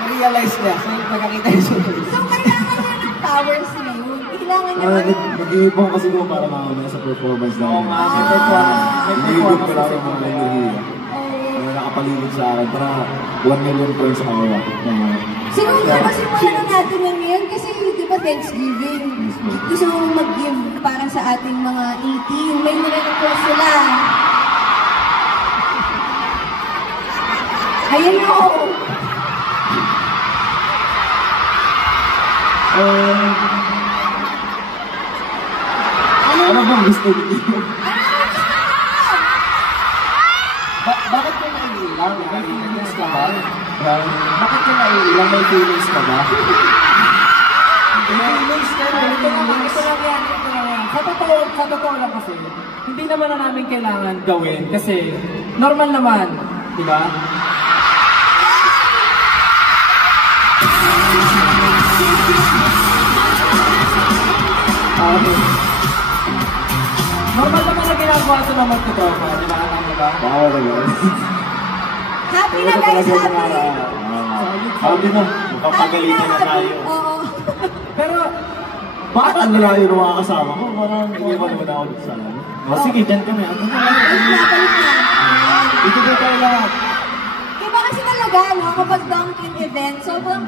Na-realize niya. So, pagkakita yung sunod. So, kailangan niya ng powers na yun. Kailangan niya Mag-iipon kasi ko para mamamaya sa performance na Oo nga, sa performance. Mag-iipon ko lang yung mga enerhiya. Nakapaligid sa akin para 1 million points ako. Siguro kasi wala natin yan ngayon kasi di ba Thanksgiving? Gusto mo mag-give para sa ating mga 18. May nire-request sila. Ayan o! Ano bang gusto niyo? Bakit ka naiilang? May feelings ka ba? Bakit ka naiilang? May feelings ka ba? May feelings ka ba? Ito lang yan. Sa totoo lang kasi, hindi naman na namin kailangan gawin kasi normal naman, di ba? Normal naman na ginagawa ito ng magtutropa, di ba? Ano ba? Bawal na yun. Happy na guys, happy! Happy na. Makapagalitan na tayo. Oo. Pero, Bakit ang lalayo ng mga kasama ko? Parang hindi ko naman ako sa alam. Sige, dyan kami. Dito ba tayo lahat? Iba kasi talaga, no? Kapag dunking event, sobrang